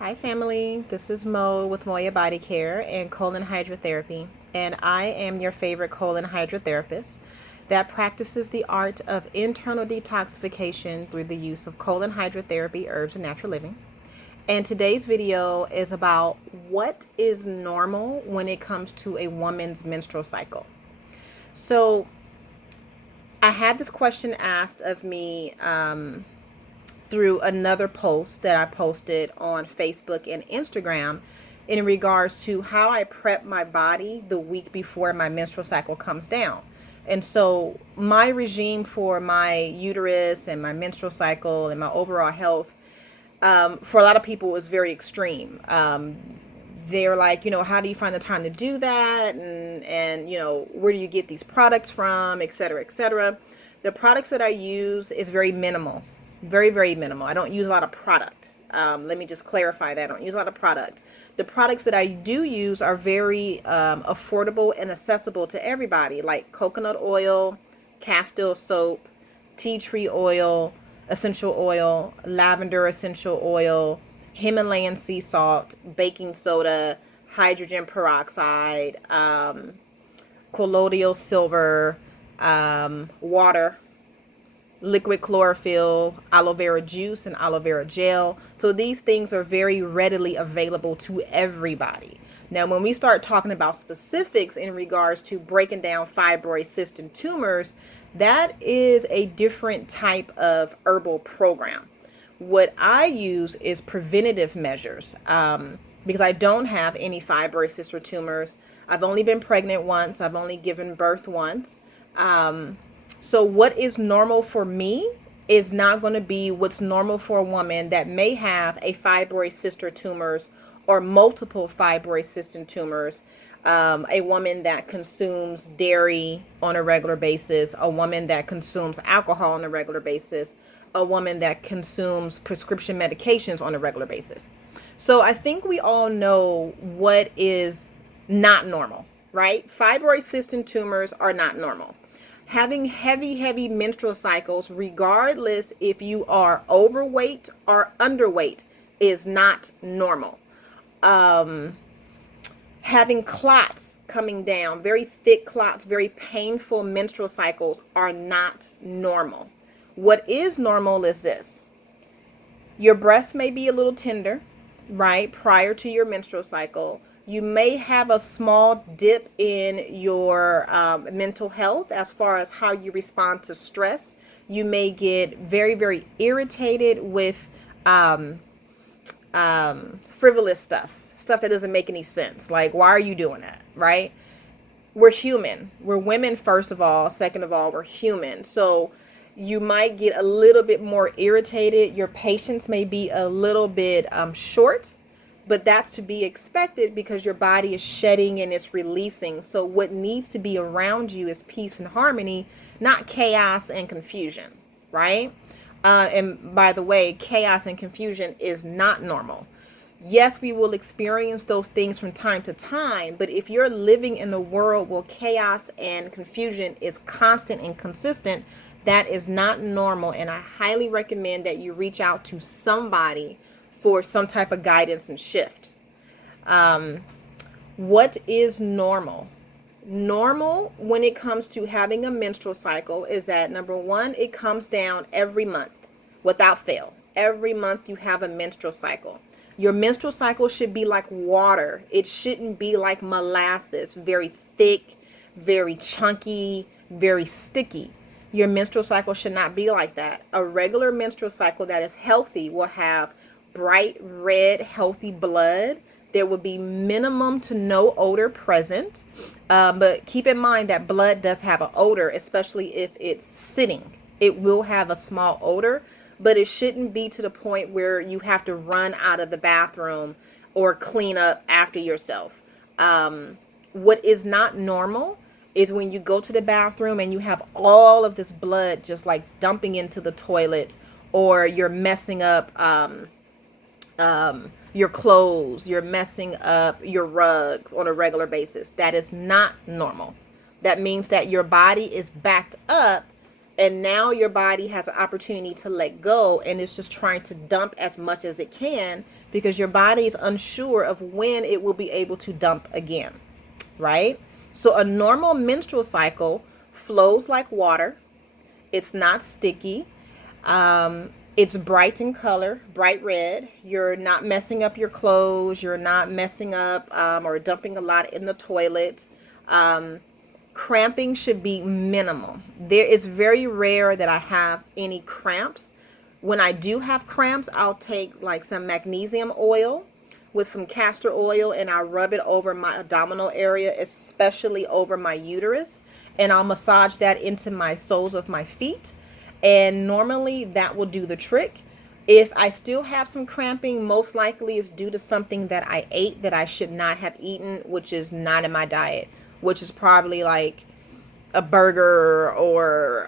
Hi family, this is Mo with Moya Body Care and Colon Hydrotherapy, and I am your favorite colon hydrotherapist that practices the art of internal detoxification through the use of colon hydrotherapy herbs and natural living. And today's video is about what is normal when it comes to a woman's menstrual cycle. So I had this question asked of me through another post that I posted on Facebook and Instagram in regards to how I prep my body the week before my menstrual cycle comes down. And so my regime for my uterus and my menstrual cycle and my overall health, for a lot of people, is very extreme. They're like, how do you find the time to do that? And where do you get these products from, et cetera, et cetera. The products that I use is very minimal, very, very minimal. I don't use a lot of product. Let me just clarify that. I don't use a lot of product. The products that I do use are very affordable and accessible to everybody, like coconut oil, castile soap, tea tree oil, essential oil, lavender essential oil, Himalayan sea salt, baking soda, hydrogen peroxide, colloidal silver, water, liquid chlorophyll, aloe vera juice, and aloe vera gel. So these things are very readily available to everybody. Now, when we start talking about specifics in regards to breaking down fibroid, cyst, and tumors, that is a different type of herbal program. What I use is preventative measures because I don't have any fibroid, cyst, or tumors. I've only been pregnant once. I've only given birth once. So what is normal for me is not going to be what's normal for a woman that may have a fibroid, cyst, or tumors, or multiple fibroid, cyst, and tumors. A woman that consumes dairy on a regular basis, a woman that consumes alcohol on a regular basis, a woman that consumes prescription medications on a regular basis. So I think we all know what is not normal, right? Fibroid, cyst, and tumors are not normal. Having heavy menstrual cycles, regardless if you are overweight or underweight, is not normal. Having clots coming down, very thick clots, very painful menstrual cycles are not normal. What is normal is this. Your breasts may be a little tender, right, prior to your menstrual cycle. You may have a small dip in your mental health as far as how you respond to stress. You may get very, very irritated with frivolous stuff that doesn't make any sense. Like, why are you doing that, right? We're human. We're women, first of all. Second of all, we're human. So you might get a little bit more irritated. Your patience may be a little bit short, but that's to be expected because your body is shedding and it's releasing. So what needs to be around you is peace and harmony, not chaos and confusion, right? And by the way, chaos and confusion is not normal. Yes, we will experience those things from time to time, but if you're living in a world where chaos and confusion is constant and consistent, that is not normal. And I highly recommend that you reach out to somebody for some type of guidance and shift. What is normal? Normal when it comes to having a menstrual cycle is that, number one, it comes down every month without fail. Every month you have a menstrual cycle. Your menstrual cycle should be like water. It shouldn't be like molasses, very thick, very chunky, very sticky. Your menstrual cycle should not be like that. A regular menstrual cycle that is healthy will have bright red, healthy blood. There will be minimum to no odor present. But keep in mind that blood does have an odor, especially if it's sitting. It will have a small odor, but it shouldn't be to the point where you have to run out of the bathroom or clean up after yourself. What is not normal is when you go to the bathroom and you have all of this blood just like dumping into the toilet, or you're messing up your clothes, you're messing up your rugs on a regular basis. That is not normal. That means that your body is backed up And now your body has an opportunity to let go, and it's just trying to dump as much as it can because your body is unsure of when it will be able to dump again, right? So a normal menstrual cycle flows like water. It's not sticky. It's bright in color, bright red. You're not messing up your clothes. You're not messing up or dumping a lot in the toilet. Cramping should be minimal. There is very rare that I have any cramps. When I do have cramps, I'll take like some magnesium oil with some castor oil and I'll rub it over my abdominal area, especially over my uterus, and I'll massage that into my soles of my feet. And normally that will do the trick. If I still have some cramping, most likely it's due to something that I ate that I should not have eaten, which is not in my diet, which is probably like a burger or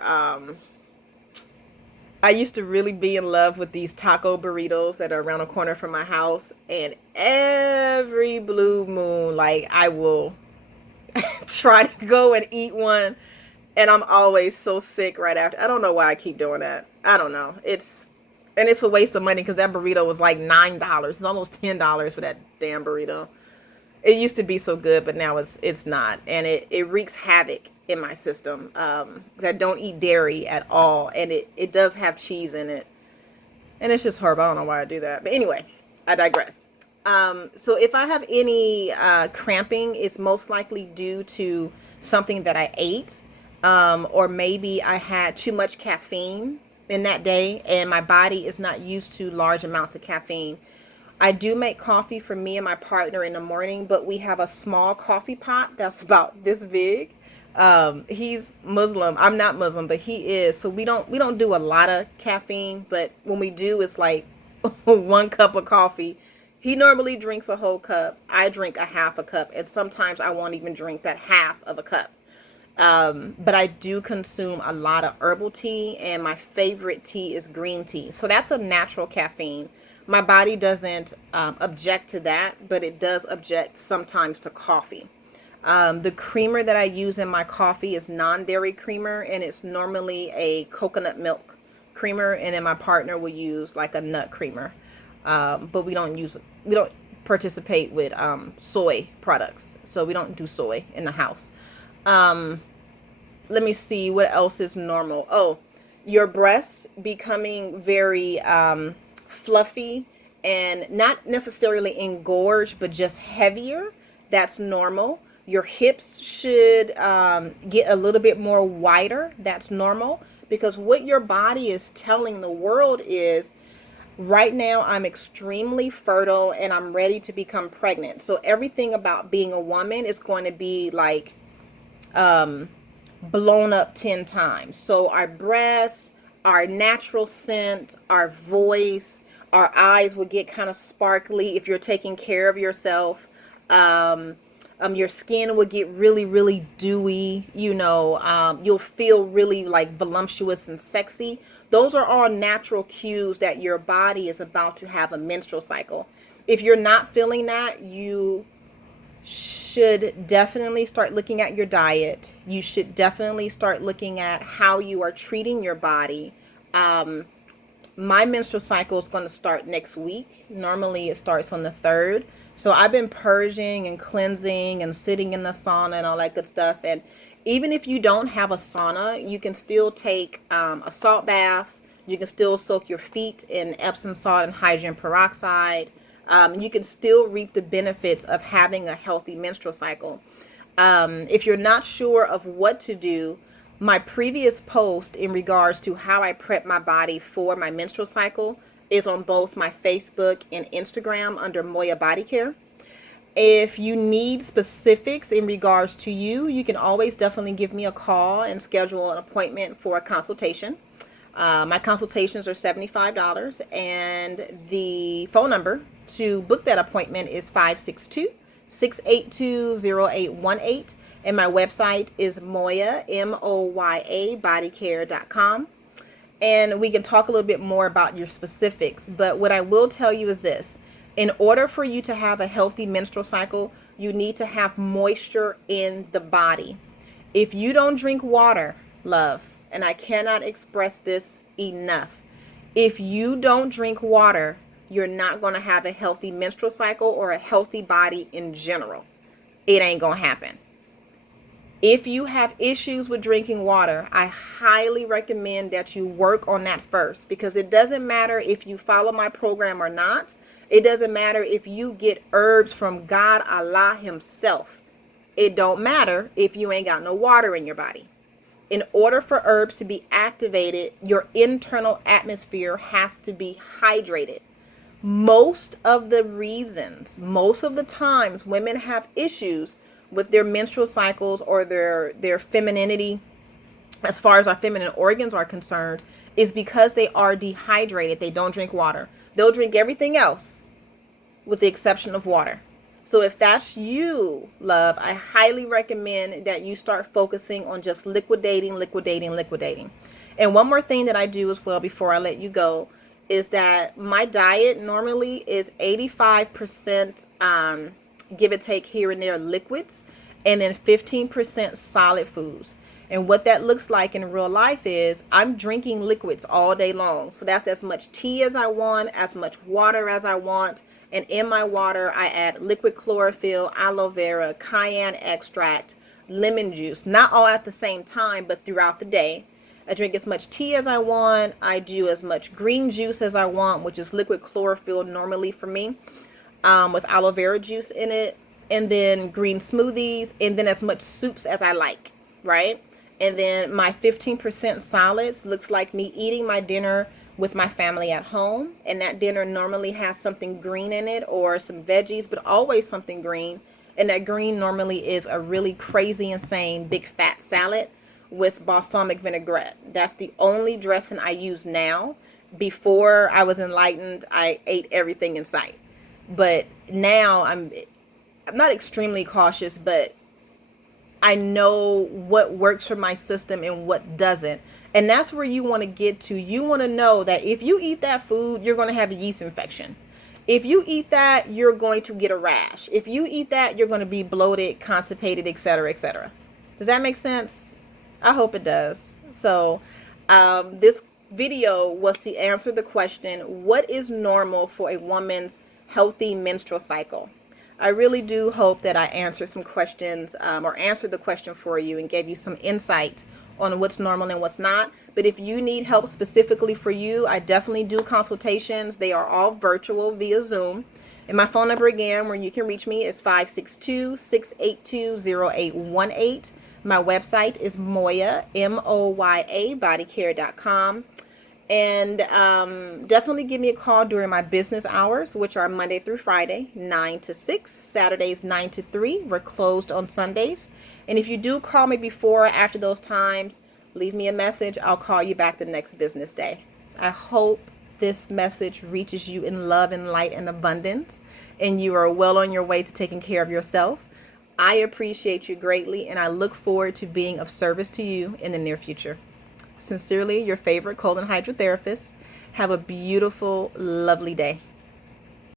I used to really be in love with these taco burritos that are around the corner from my house, and every blue moon, like I will try to go and eat one, and I'm always so sick right after. I don't know why I keep doing that. I don't know. It's a waste of money because that burrito was like $9. It's almost $10 for that damn burrito. It used to be so good, but now it's not, and it wreaks havoc in my system. Because I don't eat dairy at all, and it does have cheese in it, and it's just horrible. I don't know why I do that, but anyway, I digress. So if I have any cramping, it's most likely due to something that I ate, or maybe I had too much caffeine in that day, and my body is not used to large amounts of caffeine. I do make coffee for me and my partner in the morning, but we have a small coffee pot that's about this big. He's Muslim. I'm not Muslim, but he is. So we don't do a lot of caffeine, but when we do, it's like 1 cup of coffee. He normally drinks a whole cup. I drink a half a cup, and sometimes I won't even drink that half of a cup. But I do consume a lot of herbal tea, and my favorite tea is green tea. So that's a natural caffeine. My body doesn't object to that, but it does object sometimes to coffee. The creamer that I use in my coffee is non-dairy creamer, and it's normally a coconut milk creamer, and then my partner will use like a nut creamer. But we don't participate with soy products, so we don't do soy in the house. Let me see what else is normal. Oh, your breasts becoming very fluffy and not necessarily engorged, but just heavier. That's normal. Your hips should get a little bit more wider. That's normal, because what your body is telling the world is, right now I'm extremely fertile and I'm ready to become pregnant. So everything about being a woman is going to be like blown up 10 times. So our breasts, our natural scent, our voice, our eyes will get kind of sparkly if you're taking care of yourself. Your skin will get really, really dewy. You'll feel really like voluptuous and sexy. Those are all natural cues that your body is about to have a menstrual cycle. If you're not feeling that, you should definitely start looking at your diet. You should definitely start looking at how you are treating your body. My menstrual cycle is going to start next week. Normally it starts on the 3rd. So I've been purging and cleansing and sitting in the sauna and all that good stuff. And even if you don't have a sauna, you can still take a salt bath. You can still soak your feet in Epsom salt and hydrogen peroxide. You can still reap the benefits of having a healthy menstrual cycle. If you're not sure of what to do, my previous post in regards to how I prep my body for my menstrual cycle is on both my Facebook and Instagram under Moya Body Care. If you need specifics in regards to you, you can always definitely give me a call and schedule an appointment for a consultation. My consultations are $75, and the phone number to book that appointment is 562-682-0818. And my website is Moya, MOYA, bodycare.com. And we can talk a little bit more about your specifics. But what I will tell you is this. In order for you to have a healthy menstrual cycle, you need to have moisture in the body. If you don't drink water, love, and I cannot express this enough. If you don't drink water, you're not going to have a healthy menstrual cycle or a healthy body in general. It ain't going to happen. If you have issues with drinking water, I highly recommend that you work on that first, because it doesn't matter if you follow my program or not. It doesn't matter if you get herbs from God, Allah himself. It don't matter if you ain't got no water in your body. In order for herbs to be activated, your internal atmosphere has to be hydrated. Most of the times women have issues with their menstrual cycles or their femininity, as far as our feminine organs are concerned, is because they are dehydrated. They don't drink water. They'll drink everything else with the exception of water. So if that's you, love, I highly recommend that you start focusing on just liquidating. And one more thing that I do as well before I let you go is that my diet normally is 85% give or take here and there liquids, and then 15% solid foods. And what that looks like in real life is I'm drinking liquids all day long. So that's as much tea as I want, as much water as I want. And in my water, I add liquid chlorophyll, aloe vera, cayenne extract, lemon juice, not all at the same time, but throughout the day. I drink as much tea as I want. I do as much green juice as I want, which is liquid chlorophyll normally for me, with aloe vera juice in it, and then green smoothies, and then as much soups as I like, right? And then my 15% solids looks like me eating my dinner with my family at home, and that dinner normally has something green in it or some veggies, but always something green. And that green normally is a really crazy, insane, big fat salad with balsamic vinaigrette. That's the only dressing I use now. Before I was enlightened, I ate everything in sight. But now I'm not extremely cautious, but I know what works for my system and what doesn't. And that's where you want to get to. You want to know that if you eat that food, you're going to have a yeast infection. If you eat that, you're going to get a rash. If you eat that, you're going to be bloated, constipated, etc., etc. Does that make sense? I hope it does. So this video was to answer the question, what is normal for a woman's healthy menstrual cycle? I really do hope that I answered some questions or answered the question for you and gave you some insight on what's normal and what's not. But if you need help specifically for you, I definitely do consultations. They are all virtual via Zoom. And my phone number again, where you can reach me, is 562-682-0818. My website is Moya, MOYA, bodycare.com. And definitely give me a call during my business hours, which are Monday through Friday, 9 to 6, Saturdays 9 to 3. We're closed on Sundays. And if you do call me before or after those times, leave me a message. I'll call you back the next business day. I hope this message reaches you in love and light and abundance, and you are well on your way to taking care of yourself. I appreciate you greatly, and I look forward to being of service to you in the near future. Sincerely, your favorite colon hydrotherapist. Have a beautiful, lovely day.